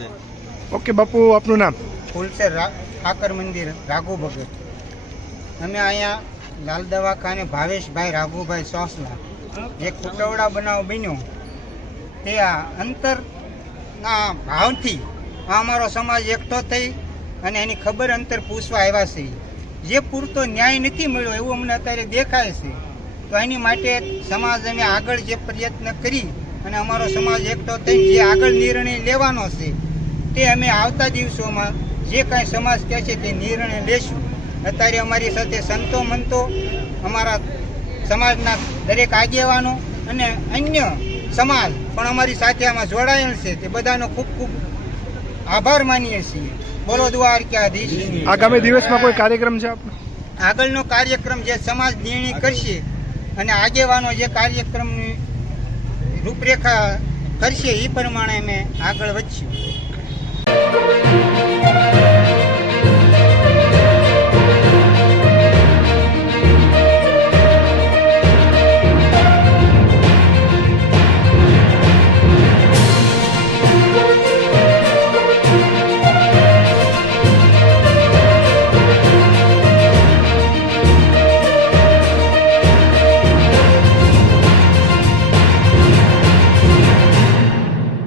છે। ઓકે બાપુ, આપનું નામ? ફૂલસર ઠાકર મંદિર રાઘુ ભગત। અમે અહીંયા લાલ દવાખાને ભાવેશભાઈ રાઘુભાઈ સોસલા જે કુટવડા બનાવ બન્યો તે આ અંતરના ભાવથી આ અમારો સમાજ એકઠો થઈ અને એની ખબર અંતર પૂછવા આવ્યા છે। જે પૂરતો ન્યાય નથી મળ્યો એવું અમને અત્યારે દેખાય છે, તો એની માટે સમાજ અમે આગળ જે પ્રયત્ન કરી અને અમારો સમાજ એકઠો થઈને જે આગળ નિર્ણય લેવાનો છે તે અમે આવતા દિવસોમાં જે કાંઈ સમાજ કહે છે તે નિર્ણય લેશું। અત્યારે અમારી સાથે સંતો મંતો, અમારા સમાજના દરેક આગેવાનો અને અન્ય સમાજ પણ અમારી સાથે આમાં જોડાયેલ છે, તે બધાનો ખૂબ ખૂબ આભાર માનીએ છીએ। બોલો દ્વારકાધીશ। આગામી દિવસમાં કોઈ કાર્યક્રમ છે આપનો? આગળનો કાર્યક્રમ જે સમાજ નિર્ણય કરશે અને આગેવાનો જે કાર્યક્રમની રૂપરેખા કરશે એ પ્રમાણે અમે આગળ વધશું।